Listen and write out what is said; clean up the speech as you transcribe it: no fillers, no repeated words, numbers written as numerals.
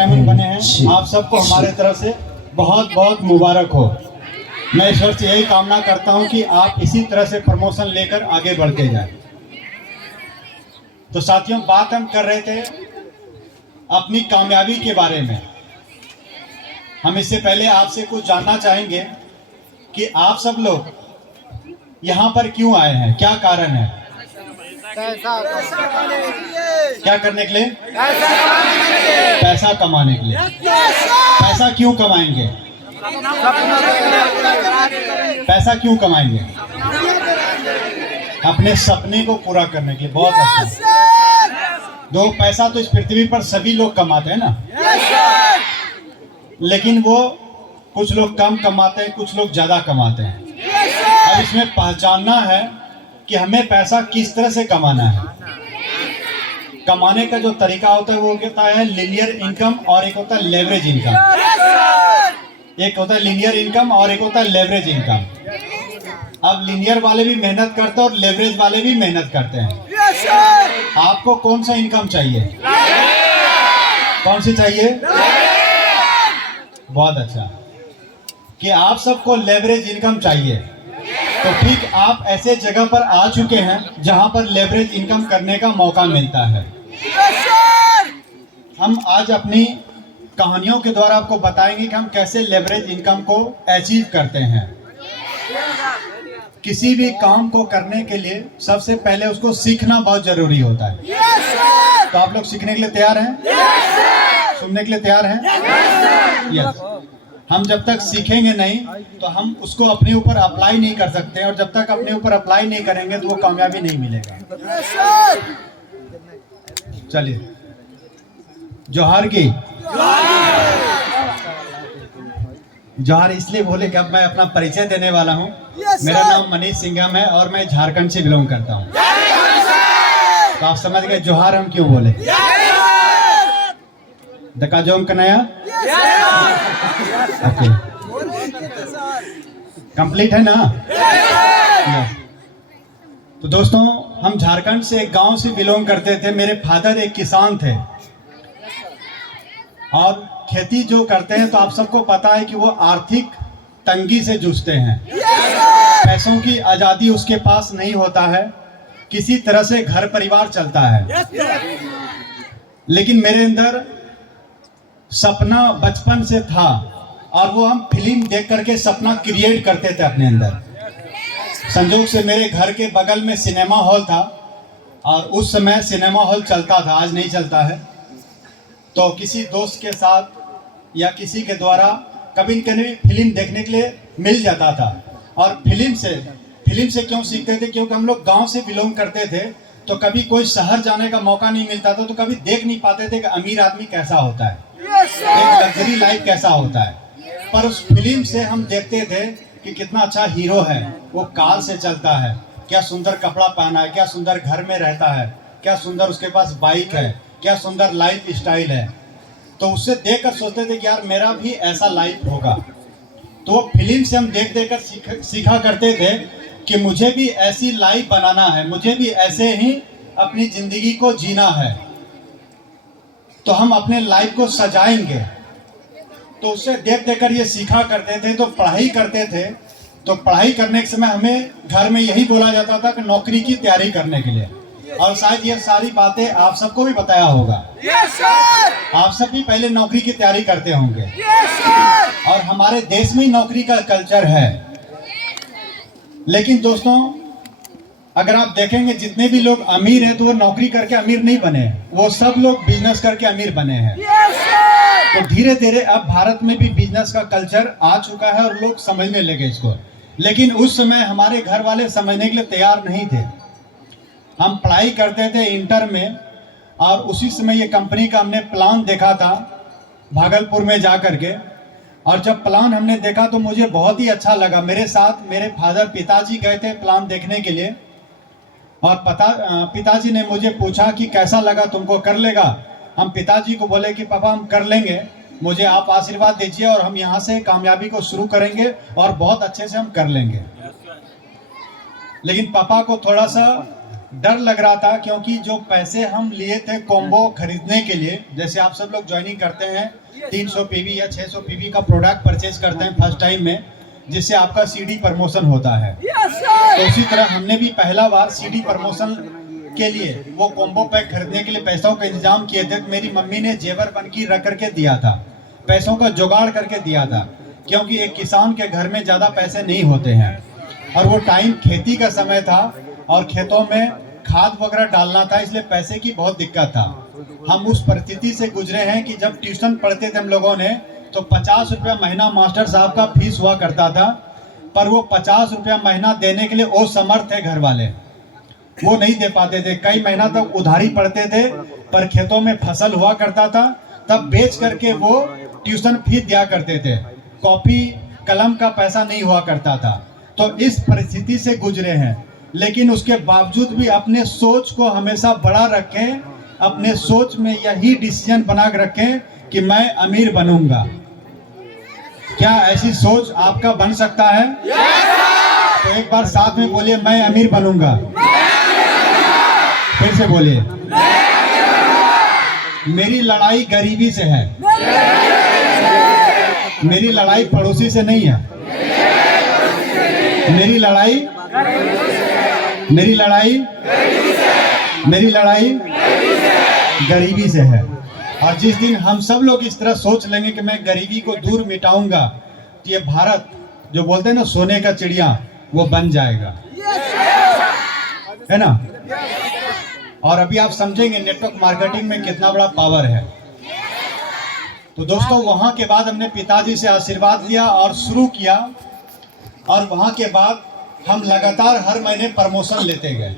बने हैं। आप सबको हमारे तरफ से बहुत बहुत मुबारक हो। मैं ईश्वर से यही कामना करता हूं कि आप इसी तरह से प्रमोशन लेकर आगे बढ़ते जाएं। तो साथियों, बात हम कर रहे थे अपनी कामयाबी के बारे में। हम इससे पहले आपसे कुछ जानना चाहेंगे कि आप सब लोग यहाँ पर क्यों आए हैं, क्या कारण है? क्या करने के लिए? पैसा कमाने के लिए। पैसा क्यों कमाएंगे? पैसा क्यों कमाएंगे? अपने सपने को पूरा करने के लिए। बहुत अच्छा। दो पैसा तो इस पृथ्वी पर सभी लोग कमाते हैं ना, लेकिन वो कुछ लोग कम कमाते हैं, कुछ लोग ज्यादा कमाते हैं। अब इसमें पहचानना है कि हमें पैसा किस तरह से कमाना है। कमाने का जो तरीका होता है वो कहता है लीनियर इनकम और एक होता है लेवरेज इनकम। एक होता है लीनियर इनकम और एक होता है लेवरेज इनकम। अब लीनियर वाले भी मेहनत करते हैं और लेवरेज वाले भी मेहनत करते हैं। आपको कौन सा इनकम चाहिए? कौन सी चाहिए? बहुत अच्छा कि आप सबको लेवरेज इनकम चाहिए। तो ठीक आप ऐसे जगह पर आ चुके हैं जहां पर लेवरेज इनकम करने का मौका मिलता है। हम आज अपनी कहानियों के द्वारा आपको बताएंगे कि हम कैसे लेवरेज इनकम को अचीव करते हैं। किसी भी काम को करने के लिए सबसे पहले उसको सीखना बहुत जरूरी होता है। तो आप लोग सीखने के लिए तैयार हैं? सुनने के लिए तैयार हैं? यस। हम जब तक सीखेंगे नहीं तो हम उसको अपने ऊपर अप्लाई नहीं कर सकते, और जब तक अपने ऊपर अप्लाई नहीं करेंगे तो वो कामयाबी नहीं मिलेगा। चलिए, जोहार की जोहार इसलिए बोले कि अब मैं अपना परिचय देने वाला हूँ। मेरा नाम मनीष सिंघम है और मैं झारखंड से बिलोंग करता हूँ। तो आप समझ गए जोहार हम क्यों बोले। दका जोम कनाया कंप्लीट है ना? तो दोस्तों, हम झारखंड से एक गांव से बिलोंग करते थे। मेरे फादर एक किसान थे और खेती जो करते हैं तो आप सबको पता है कि वो आर्थिक तंगी से जूझते हैं। पैसों की आजादी उसके पास नहीं होता है, किसी तरह से घर परिवार चलता है। लेकिन मेरे अंदर सपना बचपन से था और वो हम फिल्म देख करके सपना क्रिएट करते थे अपने अंदर। संजोग से मेरे घर के बगल में सिनेमा हॉल था और उस समय सिनेमा हॉल चलता था, आज नहीं चलता है। तो किसी दोस्त के साथ या किसी के द्वारा कभी न कभी फिल्म देखने के लिए मिल जाता था। और फिल्म से क्यों सीखते थे? क्योंकि हम लोग गांव से बिलोंग करते थे, तो कभी कोई शहर जाने का मौका नहीं मिलता था, तो कभी देख नहीं पाते थे कि अमीर आदमी कैसा होता है, एक लग्जरी लाइफ कैसा होता है। पर उस फिल्म से हम देखते थे कि कितना अच्छा हीरो है, वो कार से चलता है, क्या सुंदर कपड़ा पहना है, क्या सुंदर घर में रहता है, क्या सुंदर उसके पास बाइक है, क्या सुंदर लाइफ स्टाइल है। तो उससे देखकर सोचते थे कि यार मेरा भी ऐसा लाइफ होगा। तो वो फिल्म से हम देख देख कर सीखा करते थे कि मुझे भी ऐसी लाइफ बनाना है, मुझे भी ऐसे ही अपनी जिंदगी को जीना है। तो हम अपने लाइफ को सजाएंगे। तो उससे देख देख कर ये सीखा करते थे। तो पढ़ाई करते थे, तो पढ़ाई करने के समय हमें घर में यही बोला जाता था कि नौकरी की तैयारी करने के लिए। और शायद ये सारी बातें आप सबको भी बताया होगा। आप सब भी पहले नौकरी की तैयारी करते होंगे। और हमारे देश में ही नौकरी का कल्चर है। लेकिन दोस्तों, अगर आप देखेंगे जितने भी लोग अमीर हैं तो वो नौकरी करके अमीर नहीं बने, वो सब लोग बिजनेस करके अमीर बने हैं। तो धीरे धीरे अब भारत में भी बिजनेस का कल्चर आ चुका है और लोग समझने लगे इसको। लेकिन उस समय हमारे घर वाले समझने के लिए तैयार नहीं थे। हम पढ़ाई करते थे इंटर में, और उसी समय ये कंपनी का हमने प्लान देखा था भागलपुर में जा करके। और जब प्लान हमने देखा तो मुझे बहुत ही अच्छा लगा। मेरे साथ मेरे फादर पिताजी गए थे प्लान देखने के लिए, और पिताजी ने मुझे पूछा कि कैसा लगा, तुमको कर लेगा? हम पिताजी को बोले कि पापा हम कर लेंगे, मुझे आप आशीर्वाद दीजिए और हम यहाँ से कामयाबी को शुरू करेंगे और बहुत अच्छे से हम कर लेंगे। लेकिन पापा को थोड़ा सा डर लग रहा था, क्योंकि जो पैसे हम लिए थे कॉम्बो खरीदने के लिए, जैसे आप सब लोग ज्वाइनिंग करते हैं 300 पीवी या 600 पीवी का प्रोडक्ट परचेज करते हैं फर्स्ट टाइम में, जिससे आपका सीडी प्रमोशन होता है। तो उसी तरह हमने भी पहला बार सीडी प्रमोशन के लिए वो कॉम्बो पैक खरीदने के लिए पैसों का इंतजाम किए थे। तो मेरी मम्मी ने जेवर बन की रख करके दिया था, पैसों का जुगाड़ करके दिया था, क्योंकि एक किसान के घर में ज़्यादा पैसे नहीं होते हैं और वो टाइम खेती का समय था और खेतों में खाद वगैरह डालना था, इसलिए पैसे की बहुत दिक्कत था। हम उस परिस्थिति से गुजरे हैं कि जब ट्यूशन पढ़ते थे हम लोगों ने, तो 50 रुपया महीना मास्टर साहब का फीस हुआ करता था, पर वो 50 रुपया महीना देने के लिए असमर्थ थे घर वाले, वो नहीं दे पाते थे। कई महीना तक उधारी पड़ते थे, पर खेतों में फसल हुआ करता था, तब बेच करके वो ट्यूशन फीस दिया करते थे, कॉपी कलम का पैसा नहीं हुआ करता था। तो इस परिस्थिति से गुजरे हैं, लेकिन उसके बावजूद भी अपने सोच को हमेशा बड़ा रखें, अपने सोच में यही डिसीजन बना के रखें कि मैं अमीर बनूंगा। क्या ऐसी सोच आपका बन सकता है? तो एक बार साथ में बोलिए, मैं अमीर बनूंगा। फिर से बोलिए, मेरी लड़ाई गरीबी से है, मेरी लड़ाई पड़ोसी से नहीं है, मेरी लड़ाई गरीबी से है। और जिस दिन हम सब लोग इस तरह सोच लेंगे कि मैं गरीबी को दूर मिटाऊंगा, तो ये भारत जो बोलते हैं ना सोने का चिड़िया, वो बन जाएगा, है ना। और अभी आप समझेंगे नेटवर्क मार्केटिंग में कितना बड़ा पावर है। तो दोस्तों, वहां के बाद हमने पिताजी से आशीर्वाद लिया और शुरू किया, और वहां के बाद हम लगातार हर महीने प्रमोशन लेते गए।